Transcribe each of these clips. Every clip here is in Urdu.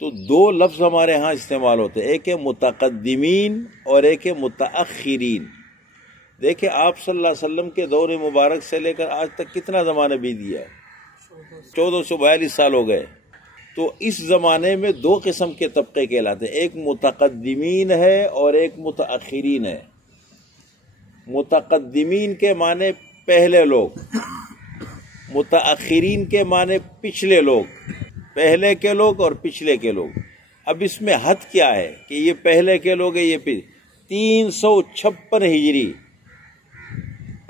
تو دو لفظ ہمارے ہاں استعمال ہوتے ہیں، ایک ہے متقدمین اور ایک ہے متأخرین۔ دیکھیں آپ صلی اللہ علیہ وسلم کے دور مبارک سے لے کر آج تک کتنا زمانہ بیت گیا، 1442 سال ہو گئے۔ تو اس زمانے میں دو قسم کے طبقے کہلاتے ہیں، ایک متقدمین ہے اور ایک متأخرین ہے۔ متقدمین کے معنی پہلے لوگ، متأخرین کے معنی پچھلے لوگ، پہلے کے لوگ اور پچھلے کے لوگ۔ اب اس میں حد کیا ہے کہ یہ پہلے کے لوگ ہیں، یہ 356 ہجری،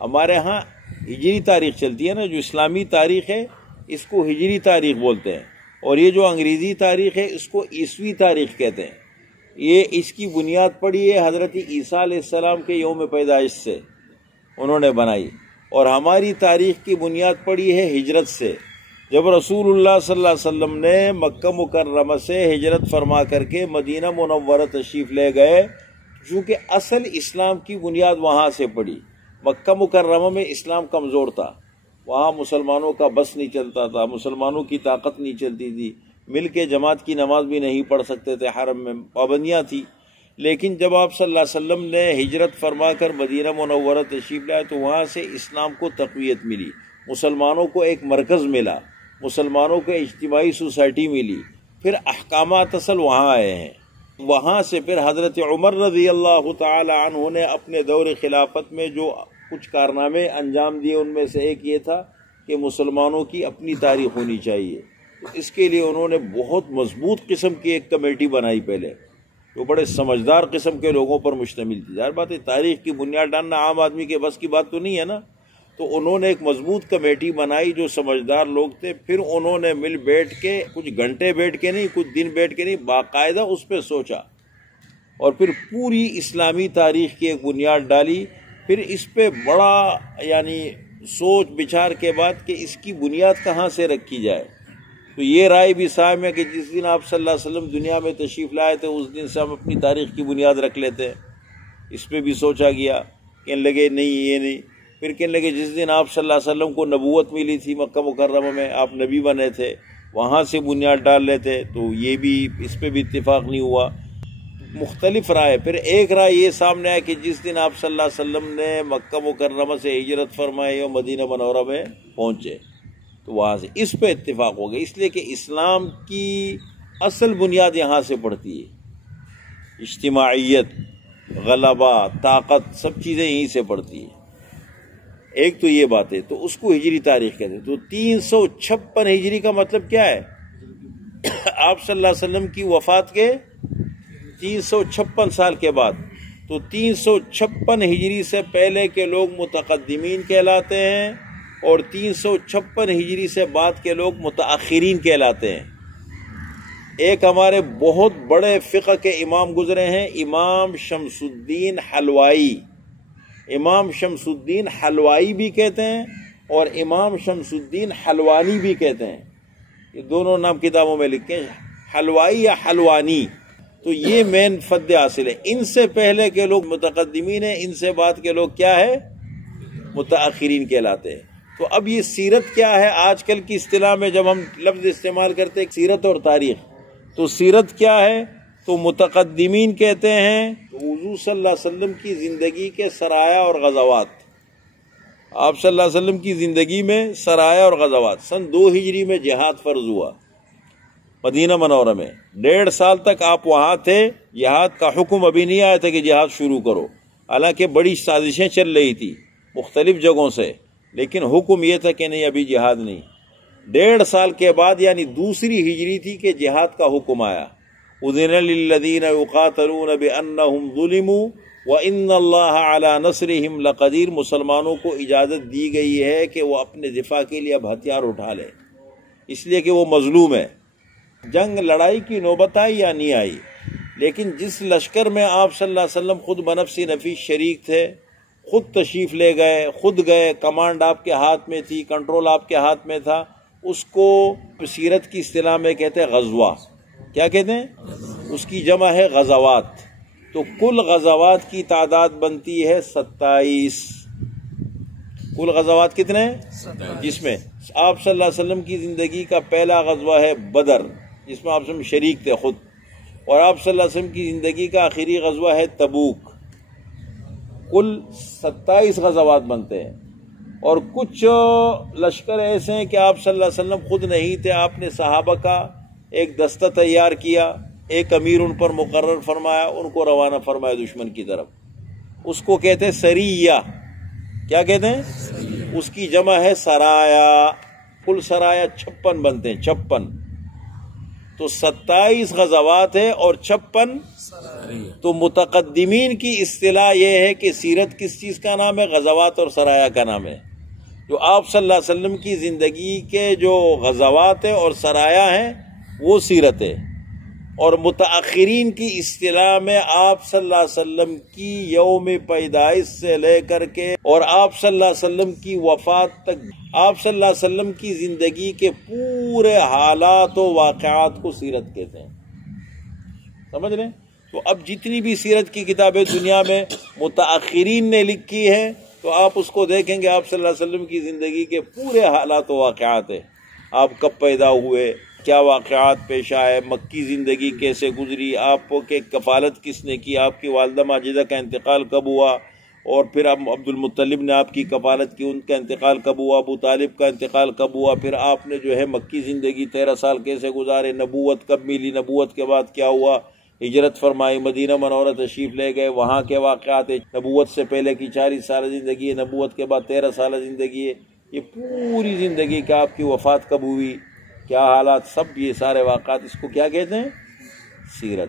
ہمارے ہاں ہجری تاریخ چلتی ہے نا، جو اسلامی تاریخ ہے اس کو ہجری تاریخ بولتے ہیں، اور یہ جو انگریزی تاریخ ہے اس کو عیسوی تاریخ کہتے ہیں۔ یہ اس کی بنیاد پڑی ہے حضرت عیسیٰ علیہ السلام کے یوم پیدائش سے، انہوں نے بنائی، اور ہماری تاریخ کی بنیاد پڑی ہے ہجرت سے، جب رسول اللہ صلی اللہ علیہ وسلم نے مکہ مکرمہ سے ہجرت فرما کر کے مدینہ منورہ تشریف لے گئے، چونکہ اصل اسلام کی بنیاد وہاں سے پڑی۔ مکہ مکرمہ میں اسلام کمزور تھا، وہاں مسلمانوں کا بس نہیں چلتا تھا، مسلمانوں کی طاقت نہیں چلتی تھی، مل کے جماعت کی نماز بھی نہیں پڑھ سکتے تھے، حرم میں پابندیاں تھی۔ لیکن جب آپ صلی اللہ علیہ وسلم نے ہجرت فرما کر مدینہ منورہ تشریف لائے تو وہاں سے اسلام کو تقویت ملی، مسلمانوں کو ایک مرکز ملا، مسلمانوں کو اجتماعی سوسائٹی ملی، پھر احکامات اصل وہاں آئے ہیں۔ وہاں سے پھر حضرت عمر رضی اللہ تعالی عنہ نے اپنے دور خلافت میں جو کچھ کارنامے انجام دیے، ان میں سے ایک یہ تھا کہ مسلمانوں کی اپنی تاریخ ہونی چاہیے۔ اس کے لیے انہوں نے بہت مضبوط قسم کی ایک کمیٹی بنائی پہلے، جو بڑے سمجھدار قسم کے لوگوں پر مشتمل تھی۔ ظاہر بات ہے تاریخ کی بنیاد ڈالنا عام آدمی کے بس کی بات تو نہیں ہے نا، تو انہوں نے ایک مضبوط کمیٹی بنائی جو سمجھدار لوگ تھے، پھر انہوں نے مل بیٹھ کے، کچھ گھنٹے بیٹھ کے نہیں، کچھ دن بیٹھ کے نہیں، باقاعدہ اس پہ سوچا، اور پھر پوری اسلامی تاریخ کی ایک بنیاد ڈالی۔ پھر اس پہ بڑا سوچ بچار کے بعد کہ اس کی بنیاد کہاں سے رکھی جائے، تو یہ رائے بھی صاحب ہے کہ جس دن آپ صلی اللہ علیہ وسلم دنیا میں تشریف لائے تھے اس دن سے ہم اپنی تاریخ کی بنیاد رکھ لیتے ہیں۔ اس پہ بھی سوچا گیا، کہنے لگے نہیں یہ نہیں، پھر کہنے لگے جس دن آپ صلی اللہ علیہ وسلم کو نبوت ملی تھی مکہ مکرمہ میں، آپ نبی بنے تھے، وہاں سے بنیاد ڈال لیتے، تو یہ بھی اس پہ بھی اتفاق نہیں ہوا، مختلف رائے۔ پھر ایک رائے یہ سامنے آیا کہ جس دن آپ صلی اللہ علیہ وسلم نے مکہ مکرمہ سے ہجرت فرمائی اور مدینہ منورہ میں پہنچے، تو وہاں سے اس پہ اتفاق ہو گیا، اس لیے کہ اسلام کی اصل بنیاد یہاں سے پڑتی ہے، اجتماعیت، غلبہ، طاقت، سب چیزیں یہیں سے پڑتی ہیں۔ ایک تو یہ بات ہے، تو اس کو ہجری تاریخ کہتے ہیں۔ تو 356 ہجری کا مطلب کیا ہے؟ آپ صلی اللہ علیہ وسلم کی وفات کے 356 سال کے بعد، تو 356 ہجری سے پہلے کے لوگ متقدمین کہلاتے ہیں، اور 356 ہجری سے بعد کے لوگ متأخرین کہلاتے ہیں۔ ایک ہمارے بہت بڑے فقہ کے امام گزرے ہیں، امام شمس الدین حلوائی، امام شمس الدین حلوائی بھی کہتے ہیں اور امام شمس الدین حلوانی بھی کہتے ہیں، یہ دونوں نام کتابوں میں لکھے ہیں، حلوائی یا حلوانی۔ تو یہ مین فد حاصل ہے، ان سے پہلے کے لوگ متقدمین ہیں، ان سے بعد کے لوگ کیا ہے؟ متأخرین کہلاتے ہیں۔ تو اب یہ سیرت کیا ہے؟ آج کل کی اصطلاح میں جب ہم لفظ استعمال کرتے ہیں سیرت اور تاریخ، تو سیرت کیا ہے؟ تو متقدمین کہتے ہیں حضور صلی اللہ علیہ وسلم کی زندگی کے سرایہ اور غزوات، آپ صلی اللہ علیہ وسلم کی زندگی میں سرایہ اور غزوات۔ سن 2 ہجری میں جہاد فرض ہوا مدینہ منورہ میں، 1.5 سال تک آپ وہاں تھے، جہاد کا حکم ابھی نہیں آیا تھا کہ جہاد شروع کرو، حالانکہ بڑی سازشیں چل رہی تھی مختلف جگہوں سے، لیکن حکم یہ تھا کہ نہیں ابھی جہاد نہیں۔ 1.5 سال کے بعد یعنی 2 ہجری تھی کہ جہاد کا حکم آیا، اذن للذین یقاتلون بانہم ظلموا وان اللہ علی نصرہم لقدیر، مسلمانوں کو اجازت دی گئی ہے کہ وہ اپنے دفاع کے لیے اب ہتھیار اٹھا لیں، اس لیے کہ وہ مظلوم ہے۔ جنگ لڑائی کی نوبت آئی یا نہیں آئی، لیکن جس لشکر میں آپ صلی اللہ علیہ وسلم خود بنفس نفیس شریک تھے، خود تشریف لے گئے، خود گئے، کمانڈ آپ کے ہاتھ میں تھی، کنٹرول آپ کے ہاتھ میں تھا، اس کو سیرت کی اصطلاح میں کہتے ہیں غزوہ۔ کیا کہتے ہیں؟ اس کی جمع ہے غزوات۔ تو کل غزوات کی تعداد بنتی ہے 27۔ کل غزوات کتنے ہیں؟ جس میں آپ صلی اللہ علیہ وسلم کی زندگی کا پہلا غزوہ ہے بدر، جس میں آپ صلی اللہ علیہ وسلم شریک تھے خود، اور آپ صلی اللہ علیہ وسلم کی زندگی کا آخری غزوہ ہے تبوک۔ کل 27 غزوات بنتے ہیں، اور کچھ لشکر ایسے ہیں کہ آپ صلی اللہ علیہ وسلم خود نہیں تھے، آپ نے صحابہ کا ایک دستہ تیار کیا، ایک امیر ان پر مقرر فرمایا، ان کو روانہ فرمایا دشمن کی طرف۔ اس کو کہتے ہیں سریہ۔ کیا کہتے ہیں؟ اس کی جمع ہے سرایا۔ کل سرایا 56 بنتے ہیں، 56۔ تو 27 غزوات ہے اور 56۔ تو متقدمین کی اصطلاح یہ ہے کہ سیرت کس چیز کا نام ہے؟ غزوات اور سرایا کا نام ہے۔ جو آپ صلی اللہ علیہ وسلم کی زندگی کے جو غزوات ہیں اور سرایا ہیں وہ سیرت ہے، اور متاخرین کی اصطلاح میں آپ صلی اللہ علیہ وسلم کی یوم پیدائش سے لے کر کے اور آپ صلی اللہ علیہ وسلم کی وفات تک آپ صلی اللہ علیہ وسلم کی زندگی کے پورے حالات و واقعات کو سیرت کہتے ہیں۔ سمجھ رہے ہیں؟ تو اب جتنی بھی سیرت کی کتابیں دنیا میں متاخرین نے لکھی ہیں تو آپ اس کو دیکھیں گے، آپ صلی اللہ علیہ وسلم کی زندگی کے پورے حالات و واقعات ہیں۔ آپ کب پیدا ہوئے، کیا واقعات پیش آئے، مکی زندگی کیسے گزری، آپ کے کفالت کس نے کی، آپ کی والدہ ماجدہ کا انتقال کب ہوا، اور پھر اب عبد المطلب نے آپ کی کفالت کی، ان کا انتقال کب ہوا، ابو طالب کا انتقال کب ہوا، پھر آپ نے جو ہے مکی زندگی 13 سال کیسے گزارے، نبوت کب ملی، نبوت کے بعد کیا ہوا، ہجرت فرمائی، مدینہ منورہ تشریف لے گئے، وہاں کے واقعات، نبوت سے پہلے کی 40 سال زندگی ہے، نبوت کے بعد 13 سال زندگی ہے، یہ پوری زندگی کا آپ کی وفات کب ہوئی، کیا حالات، سب یہ سارے واقعات، اس کو کیا کہتے ہیں؟ سیرت۔